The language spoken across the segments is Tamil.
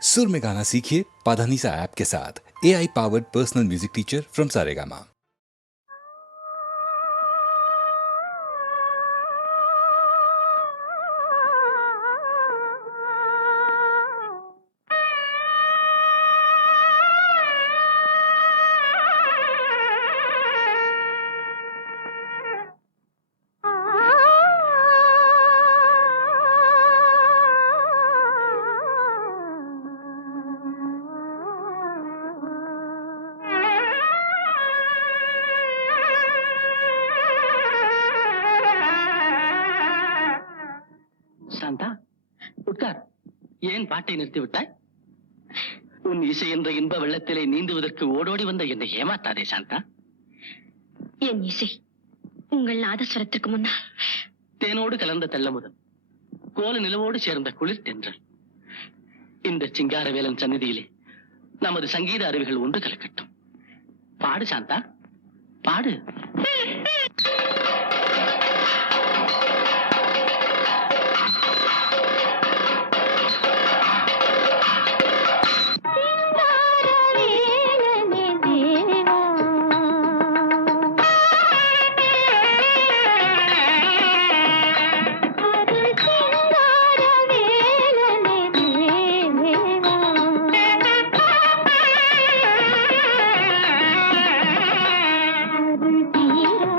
सुर में गाना सीखिए पाधानीसा ऐप के साथ। AI powered personal music teacher from Saregama. Shanta, உட்கார். ஏன் பாட்டை நிறுத்திவிட்டாய்? உன் இசை என்ற இன்ப வெள்ளத்திலே நீந்துவதற்கு ஓடோடி வந்த என்னை ஏமாத்தாதே சாந்தா. என் இசை உங்கள் நாதஸ்வரத்திற்கு முன்னால் தேனோடு கலந்த தெள்ளமுதம், கோல நிலவோடு சேர்ந்த குளிர் தென்றல். இந்த சிங்காரவேலன் சந்நிதியிலே நமது சங்கீத அருவிகள் ஒன்று கலக்கட்டும். பாடு சாந்தா, பாடு. தீர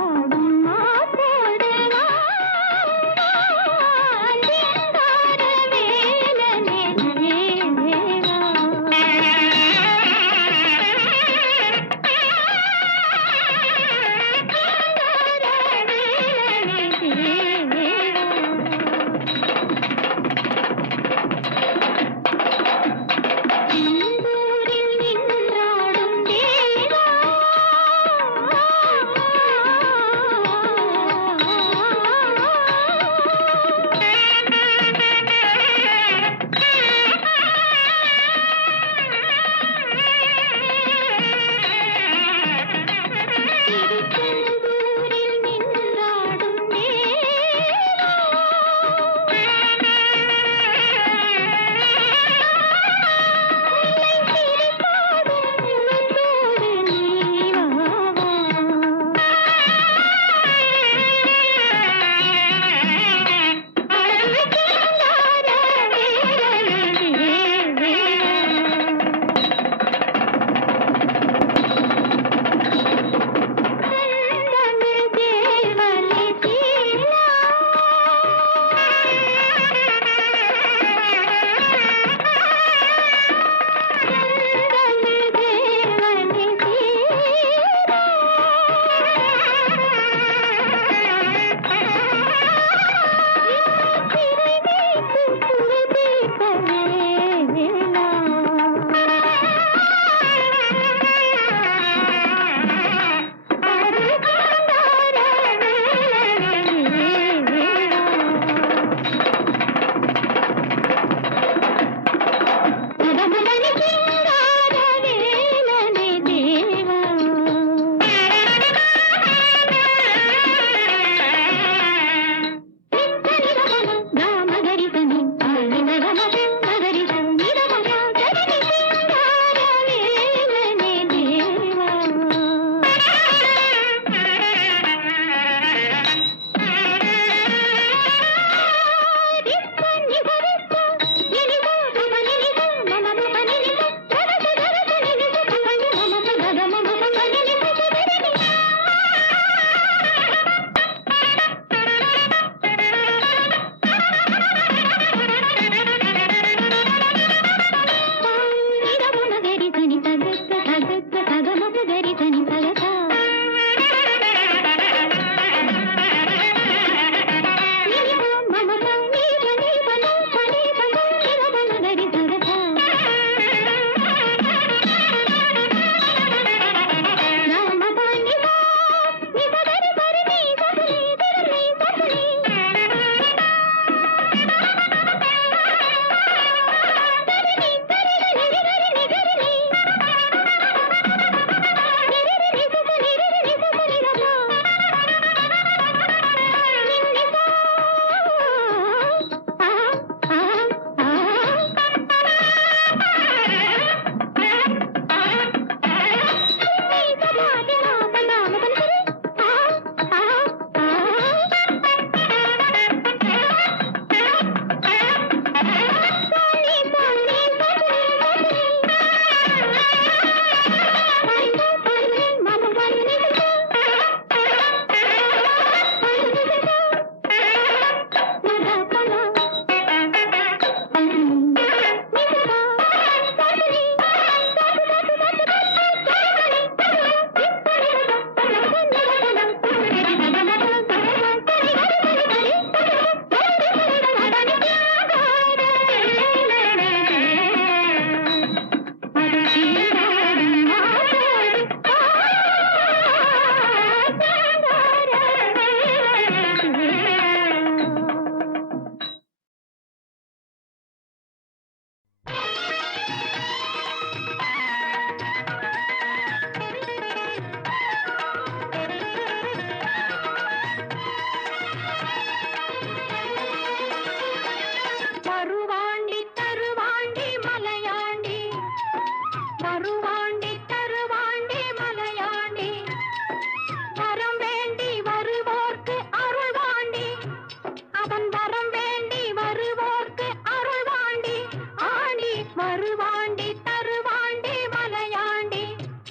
வருவாண்டி தருவாண்டி மலையாண்டி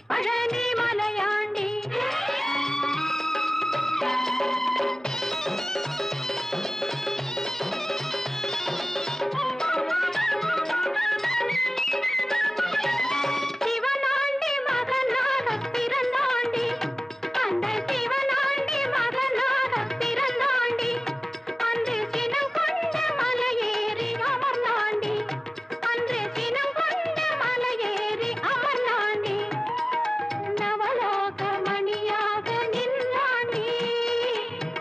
பழனி மலையாண்டி சிவனாண்டி மகனாக பிறந்தாண்டி அந்த சிவனாண்டி மகனாக பிறந்தாண்டி அன்று சினம் கொண்ட மலையேறி அமர்ந்தாண்டி அன்று சினம் கொண்ட மலையேறி அமர்ந்தாண்டி நவலோக மணியாக நின்றாண்டி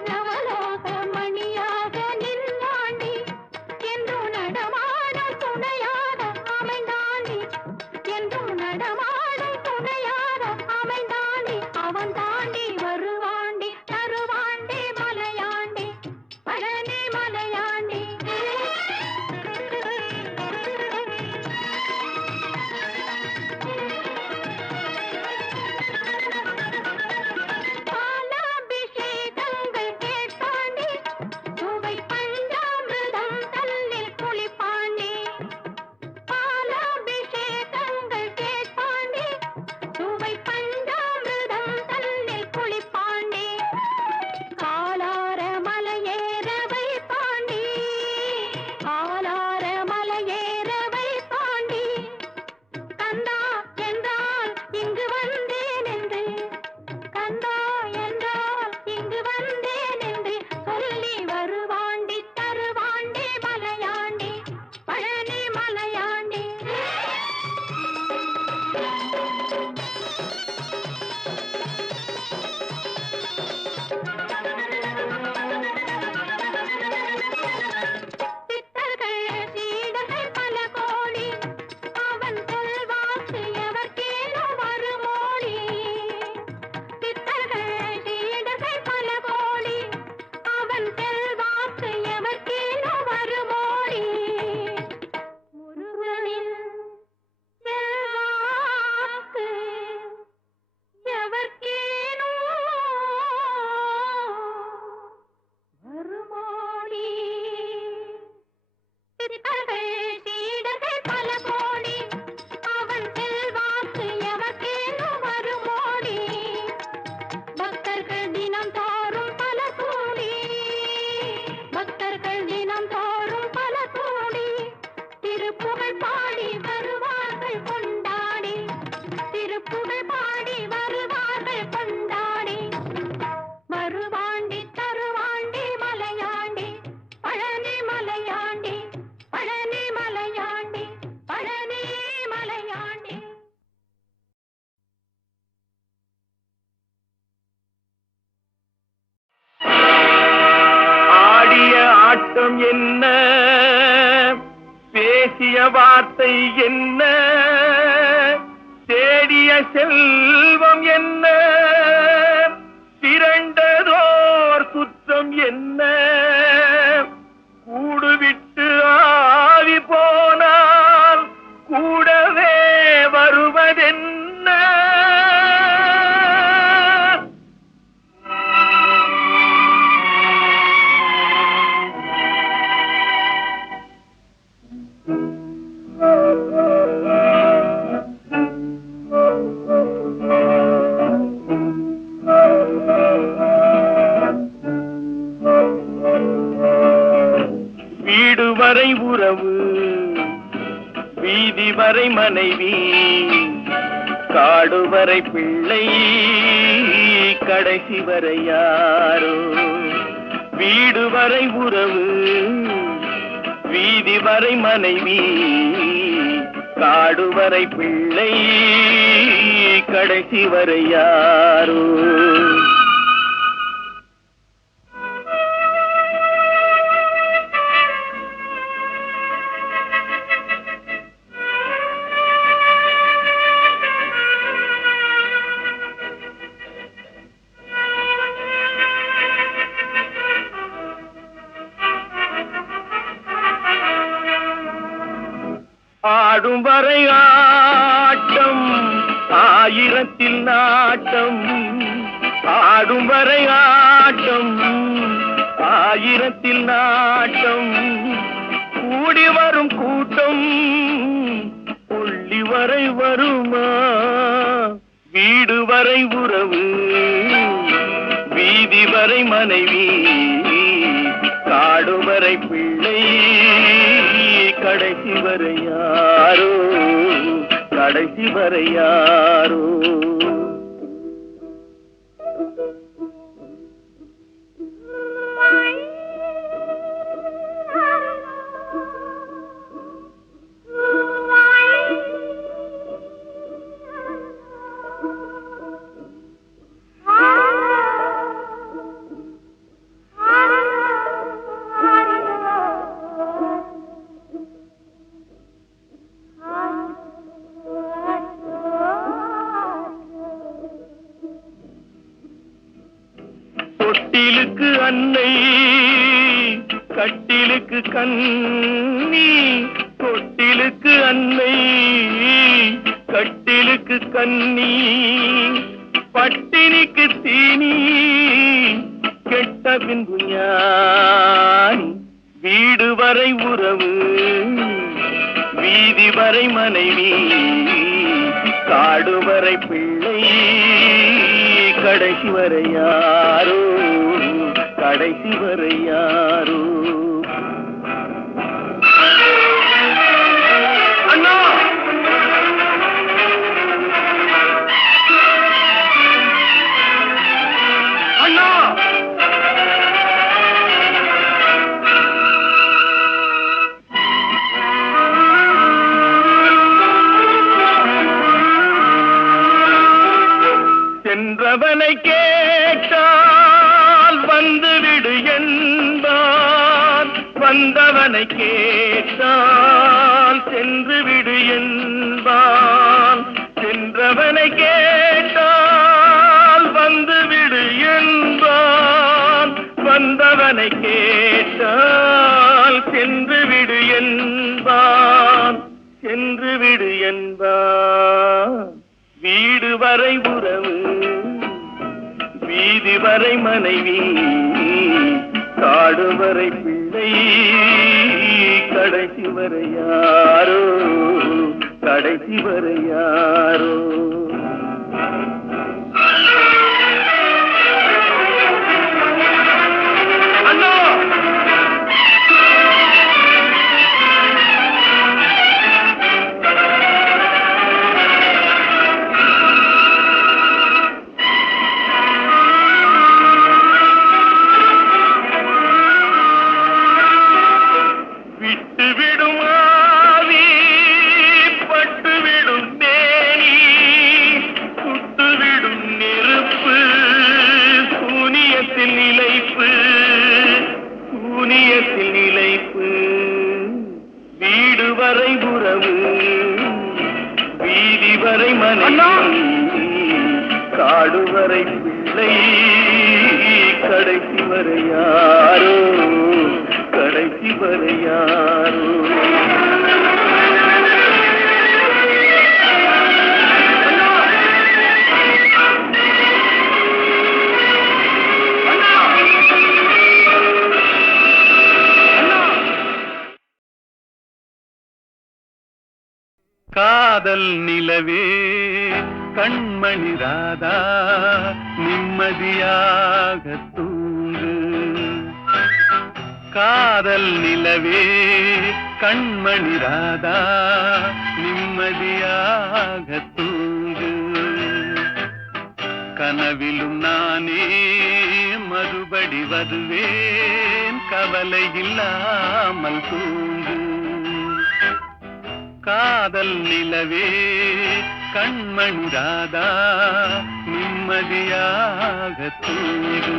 நவலோக மணியாக நின்றாண்டி என்றும் நடமாடும் துணையாக அமைந்தாண்டி என்றும் நடமாடும் துணையாக அமைந்தாண்டி அவன் தாண்டி வருவாண்டி தருவாண்டி மலையாண்டி பழனி மலையாண்டி பாலாபிஷேகங்கள் கேட்பாண்டி சுவை பஞ்சாமிர்தம் தன்னில் குளிப்பாண்டி பாலாபிஷேகங்கள் கேட்பாண்டி சுவை பஞ்சாமிர்தம் தன்னில் குளிப்பாண்டி காலார மலையேற வைப்பாண்டி காலார மலையேற வைப்பாண்டி கந்தா என்றால் இங்கு வந்தேன் என்று கந்தா என்றால் இங்கு வந்தேன் என்று சொல்லி வருவாண்டி தருவாண்டி மலையாண்டி பழனி மலையாண்டி சித்தர்கள் சீடர்கள் பல கோடி அவன் செல்வாக்கு எவர்க்கேனோ வருமோடி சித்தர்கள் சீடர்கள் பல கோடி அவன் செல்வாக்கு எவர்க்கேனோ வருமோடி முருகனின் செல்வாக்கு எவர்க்கேனோ வருமோடி சித்தர்கள் சீடர்கள் பல கோடி அவன் செல்வாக்கு எவர்க்கேனோ வருமோடி பக்தர்கள் தினம் தோறும் பல கோடி பக்தர்கள் தினம் தோறும் பல கோடி திருப்புகழ் பாடி வருவார்கள் கொண்டாடி திருப்புகழ் பாடி வருவார்கள் கொண்டாடி வருவாண்டி தருவாண்டி மலையாண்டி பழனி மலையாண்டி பழனி மலையாண்டி பழனி மலையாண்டி ஆடிய ஆட்டம் என்ன, பேசிய வார்த்தை என்ன, தேடிய செல்வம் என்ன, திரண்டதோர் சுற்றம் என்ன, கூடுவிட்டு ஆவி போனால் கூடவே வருவதென்ன. வீடு வரை உறவு, வீதி வரை மனைவி, காடு வரை பிள்ளை, கடைசி வரை யாரோ. வீடு வரை உறவு, வீதி வரை மனைவி, காடு வரை பிள்ளை, கடைசி வரை யாரோ. ஆடும் வரை ஆட்டம், ஆயிரத்தில் நாட்டம். ஆடும் வரை ஆட்டம், ஆயிரத்தில் நாட்டம். கூடி வரும் கூட்டம், வரை வருமா வீடு வரை உறவு வீதி வரை மனைவி காடு வரை பிள்ளை கடைசி வரை யாரோ கடைசி வரை யாரோ தொட்டிலுக்கு அன்னை கட்டிலுக்கு கண்ணி தொட்டிலுக்கு அன்னை கட்டிலுக்கு கண்ணி பட்டினிக்கு தீனி கெட்ட பின்பு ஞானி வீடு வரை உறவு வீதி வரை மனைவி காடு வரை பிள்ளை கடைசி வரை யாரோ கடைசி வரை யாரோ அண்ணா அண்ணா சென்றவனை கேட்டால் வந்துவிடு என்பான் வந்தவனை கேட்டால் சென்று விடு என்பான் சென்றவனை கேட்டால் வந்துவிடு என்பான் வந்தவனை கேட்டால் சென்று விடு என்பான் சென்று விடு என்பான் வீடு வரை உறவு வீதி வரை மனைவி காடு வரை பிள்ளை கடைசி வரை யாரோ கடைசி வரை யாரோ அண்ணா வீடு வரை உறவு வீதி வரை மனைவி காடு வரை பிள்ளை கடைசி வரை யாரோ கடைசி வரை யாரோ காதல் நிலவே கண்மணி ராதா நிம்மதியாக தூங்கு காதல் நிலவே கண்மணி ராதா நிம்மதியாக தூங்கு கனவிலும் நானே மறுபடி வருவேன் கவலை இல்லாமல் தூங்கு காதல் நிலவே கண்மணி ராதா நிம்மதியாக தூங்கு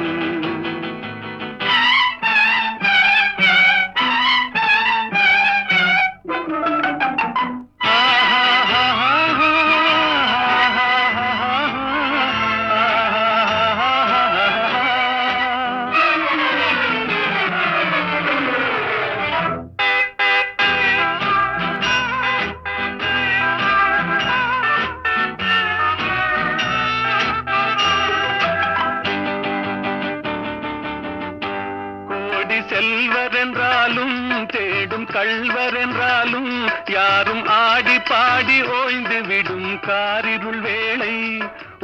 செல்வர் என்றாலும் தேடும் கள்வர் என்றாலும் யாரும் ஆடி பாடி கண்ணாடி ஓய்ந்து விடும் காரிருள் வேளை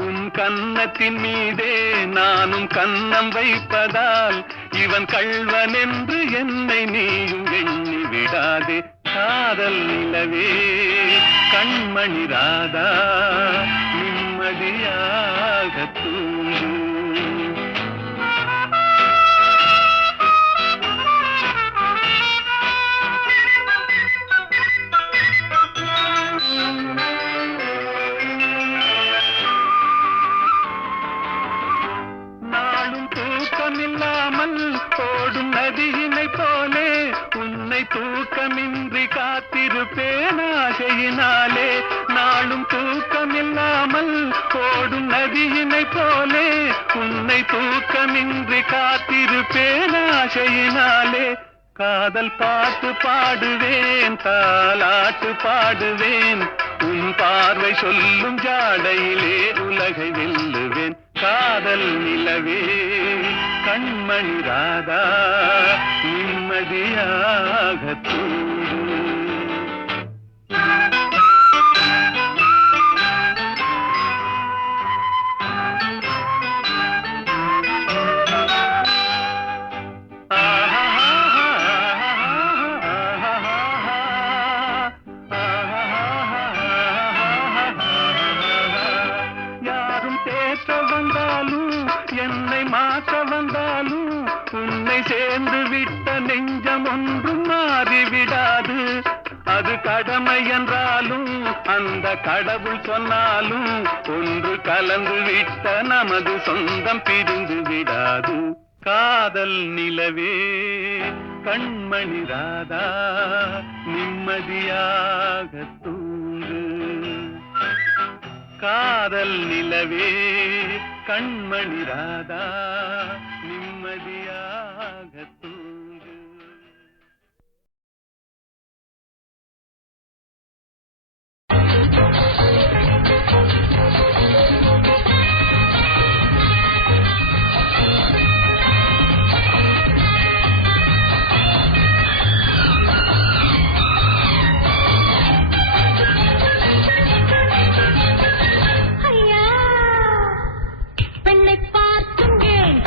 உன் கன்னத்தின் மீதே நானும் கன்னம் வைப்பதால் இவன் கள்வன் என்று என்னை நீயும் எண்ணி விடாதே காதல் நிலவே கண்மணி ராதா நிம்மதியாக தூங்கு தூக்கமில்லாமல் ஓடும் நதியினை போலே உன்னை தூக்கமின்றி காத்திருப்பேன் ஆசையினாலே நாளும் தூக்கமில்லாமல் ஓடும் நதியினை போலே உன்னை தூக்கமின்றி காத்திருப்பேன் ஆசையினாலே காதல் பாட்டு பாடுவேன் தாலாட்டு பாடுவேன் உன் பார்வை சொல்லும் ஜாடையிலே உலகை வெல்லுவேன் காதல் நிலவே கண்மணி ராதா நிம்மதியாக தூங்கு என்னை மாற்ற வந்தாலும் உன்னை சேர்ந்து விட்ட நெஞ்சம் ஒன்றும் மாறிவிடாது அது கடமை என்றாலும் அந்த கடவுள் சொன்னாலும் ஒன்று கலந்து விட்ட நமது சொந்தம் பிரிந்து விடாது காதல் நிலவே கண்மணி ராதா நிம்மதியாக தூங்கு காதல் நிலவே கண்மணி ராதா நிம்மதியாக தூங்கு பெண்ணை பார்க்கும் ஏன்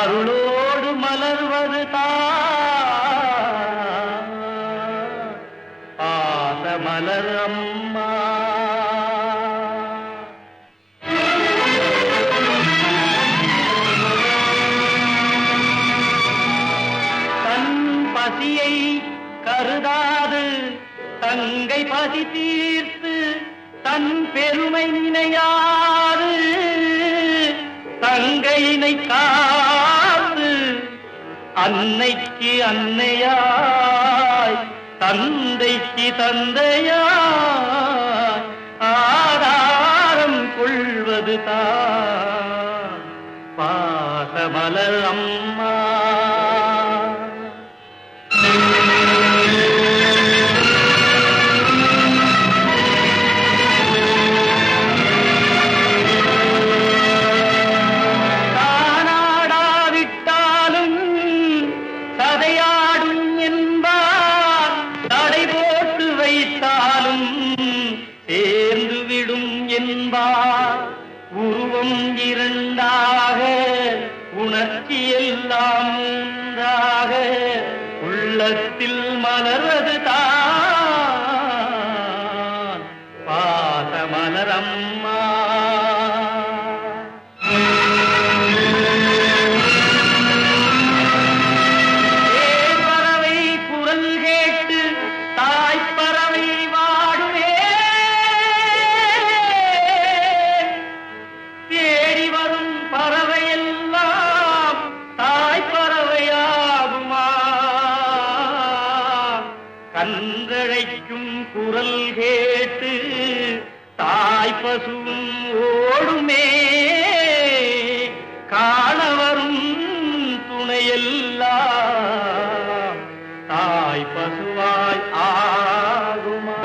அருளோடு மலர்வது பாத மலர் அம்மா. தன் பசியை கருதாது தங்கை பசி தீர்த்து தன் பெருமை நினையாது தங்கையினை காத்து அன்னைக்கு அன்னையாய் தந்தைக்கு தந்தையாய் ஆதாரம் கொள்வது தான் பாசமலர் அம்மா. உருவம் இரண்டாக உணர்ச்சி எல்லாம் மூன்றாக உள்ளத்தில் மலர்வது தான் பாச மலரம்மா. பறவை குரல் கேட்டு தாய்ப்பறவை வாடுவே தேடி வரும் பறவையெல்லாம் தாய் பறவையாகுமா? கன்றழைக்கும் குரல் கேட்டு தாய் பசுவும் ஓடுமே காண வரும் துணையெல்லாம் தாய் பசுவாய் ஆகுமா?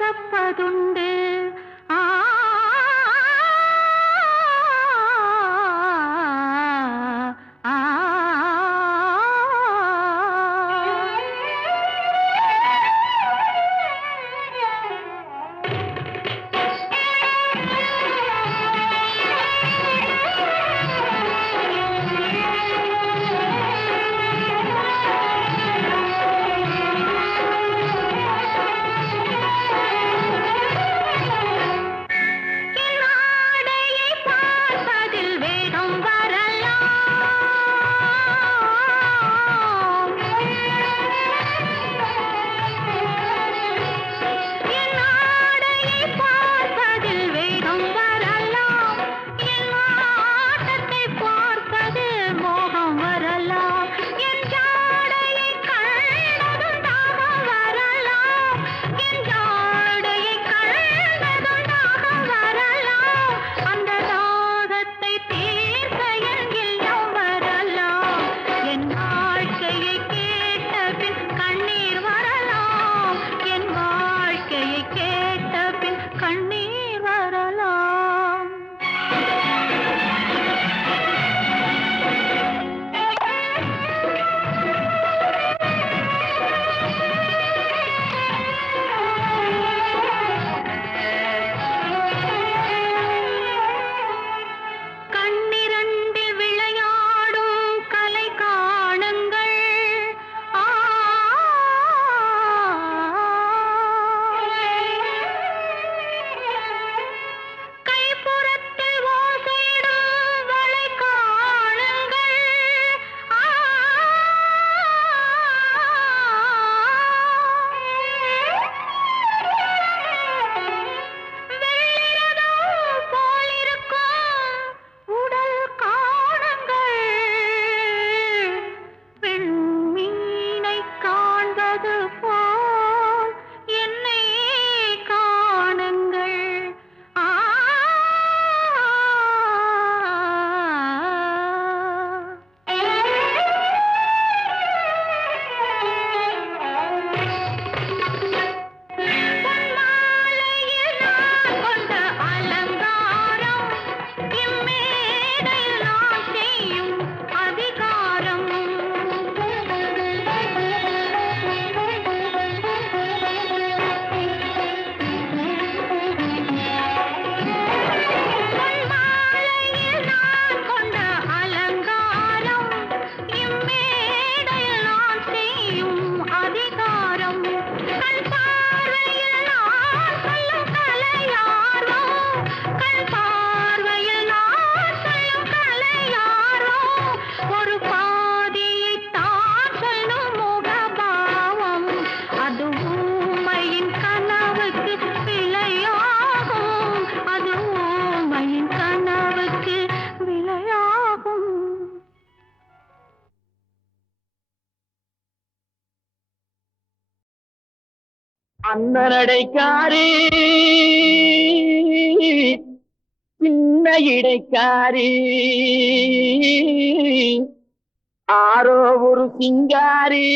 கேட்பதுண்டு. அண்ணனடைக்காரி சின்ன இடைக்காரி ஆரோ ஒரு சிங்காரி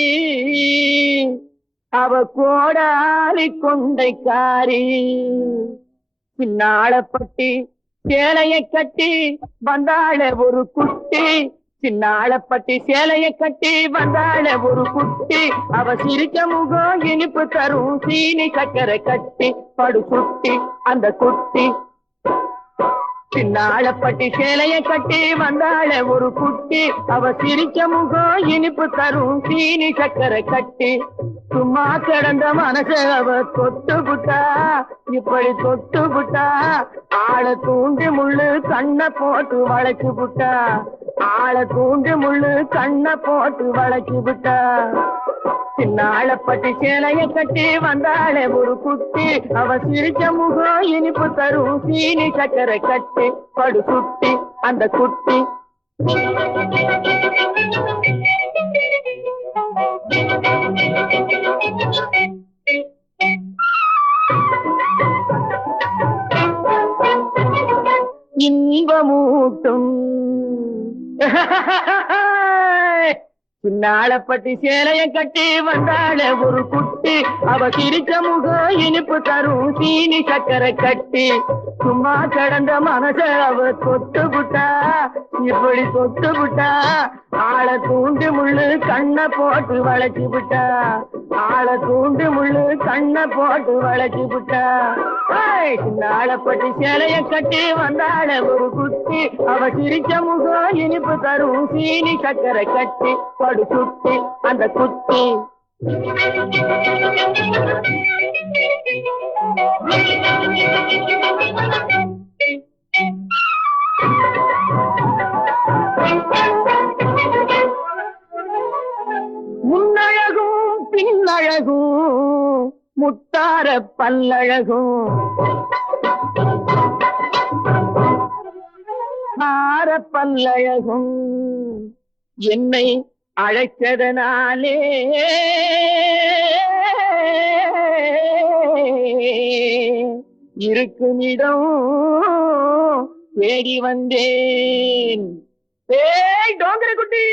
அவ கோடாலி கொண்டைக்காரி சின்னாளப்பட்டி சேலைய கட்டி வந்தாள ஒரு குட்டி சின்னாளப்பட்டி சேலைய கட்டி வந்தாள ஒரு குட்டி அவ சிரிக்க முகம் இனிப்பு தரும் சீனி சக்கரை கட்டி படு சுட்டி அந்த குட்டி சின்னாளப்பட்டி சேலைய கட்டி வந்தாள ஒரு குட்டி அவ சிரிக்க முகம் இனிப்பு தரும் சீனி சக்கரை கட்டி சும்மா கிடந்த மனச அவ தொட்டு புட்டா இப்படி தொட்டு புட்டா ஆளை தூண்டி முள்ளு கண்ணை போட்டு வளைச்சு புட்டா ஆளை தூண்டி முள்ளு கண்ணை போட்டு வளைச்சு புட்டா சின்னாளப்பட்டி சேலைய கட்டி வந்தாளே ஒரு குட்டி அவ சிரிச்ச முகம் இனிப்பு தரும் சீனி சக்கரை கட்டி படு சுட்டி அந்த குட்டி இன்பமூட்டும் சின்னாளப்பட்டி சேலைய கட்டி வந்தாள ஒரு குட்டி அவ சிரிச்ச முகம் இனிப்பு தரும் சீனி சக்கரை கட்டி சும்மா கடந்த மனச அவ தொட்டு புட்டா இப்படி தொட்டு புட்டா ஆளை தூண்டி முள்ளு கண்ணை போட்டு வளைச்சு விட்டா ஆளை தூண்டி முள்ளு கண்ணை போட்டு வளைச்சு விட்டா சின்னாளப்பட்டி சேலைய கட்டி வந்தாள ஒரு குட்டி அவ சிரிச்ச முகம் இனிப்பு தரும் சீனி சக்கரை கட்டி படு சுட்டி அந்த குட்டி முன்னழகும் பின்னழகும் முத்தார பல்லழகும் ஆர பல்லழகும் என்னை அழைத்ததனாலே இருக்குமிடம் தேடி வந்தேன். ஏய் டோங்கர குட்டி,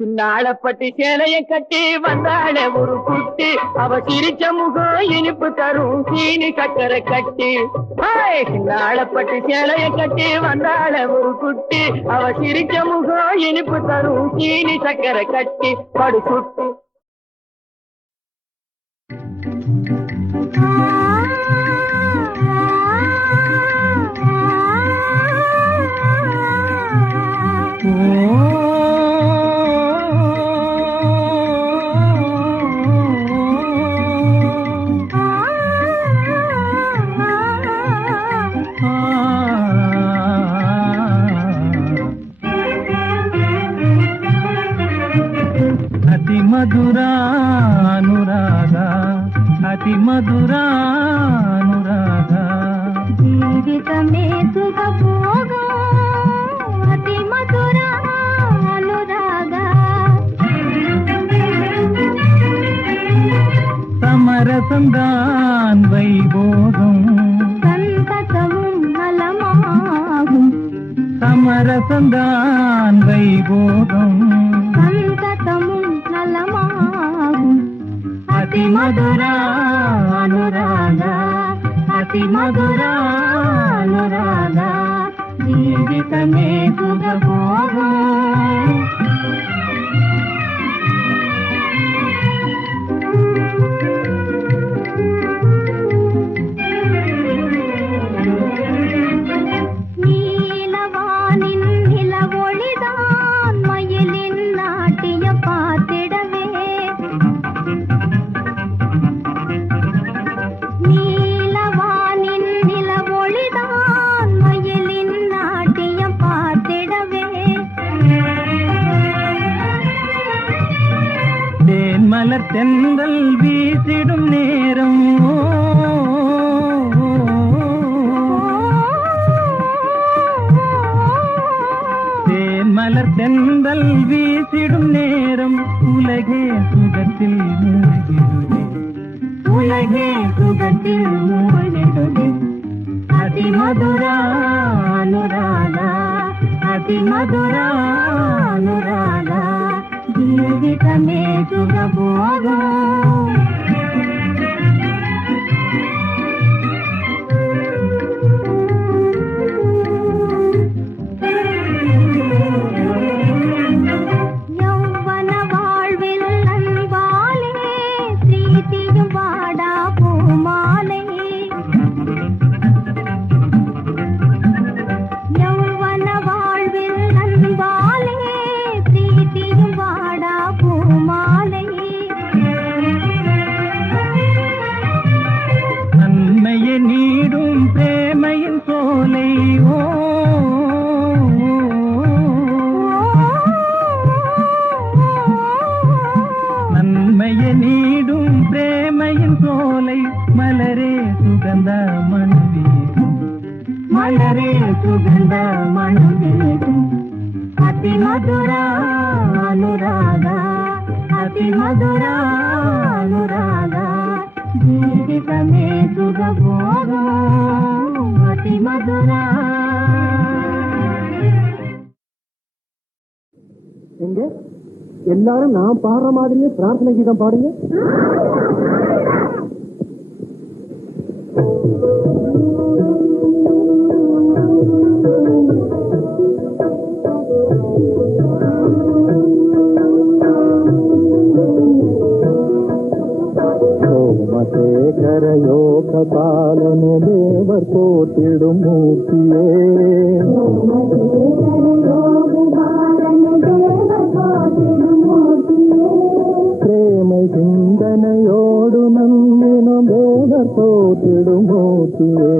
சின்னாளப்பட்டி சேலைய கட்டி வந்தாள ஒரு குட்டி, அவ சிரிச்ச முகம் இனிப்பு தரும் சீனி சக்கரை கட்டி. சின்னாளப்பட்டி சேலைய கட்டி வந்தாள ஒரு குட்டி, அவ சிரிச்ச முகம் இனிப்பு தரும் சீனி சக்கரை கட்டி படு சுட்டி. అతి మధురానురాగా అతి మధురానురాగా జీవితమే సుఖభోగం అతి మధురానురాగా సమరసందాన్ వైభోగం సంతతமும் நலமாகும் సమరసందాన్ వైభోగం సంతతமும் நலமாகும் అతి మధురానురాగా అతి మధురానురాగా జీవితమే సుఖభోగం. நீலவானின் நிலவொளிதான் மயிலின் நாட்டிய பார்த்திடவே, நீலவானின் நிலவொளிதான் மயிலின் நாட்டிய பார்த்திடவே. தேன் மலர் தென்றல் வீசிடும் நேரம் மலர் தென்றல் வீசிடும் நேரம் உலகே சுகத்தில் மூழ்கிடுமே. ಪ್ರೇಮದಿಲ್ ಮೂಡಿಡುವೆ ಅತಿ ಮಧುರ ಅನುರಾಗ ಅತಿ ಮಧುರ ಅನುರಾಗ ಜೀವಿತಮೇ ಸುಖಭೋಗ ಸುಗಂಧ ಮಣುವಿದು ಅತಿ ಮಧುರ ಅನುರಾಗ ಅತಿ ಮಧುರ ಅನುರಾಗ ಜೀವಿತಮೇ ಸುಖಭೋಗ ಅತಿ ಮಧುರ. எங்க எல்லாரும் நான் பாடுற மாதிரியே பிரார்த்தனை கீதம் பாடுங்க. சோமசேகர யோக பாலன தேவர் போற்றிடும் மூர்த்தியே பிரேம சிந்தனையோடு நம்பினும் தேவர் போற்றிடும் மூர்த்தியே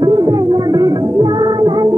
ವಿಜಯ ವಿದ್ಯಾಲಯ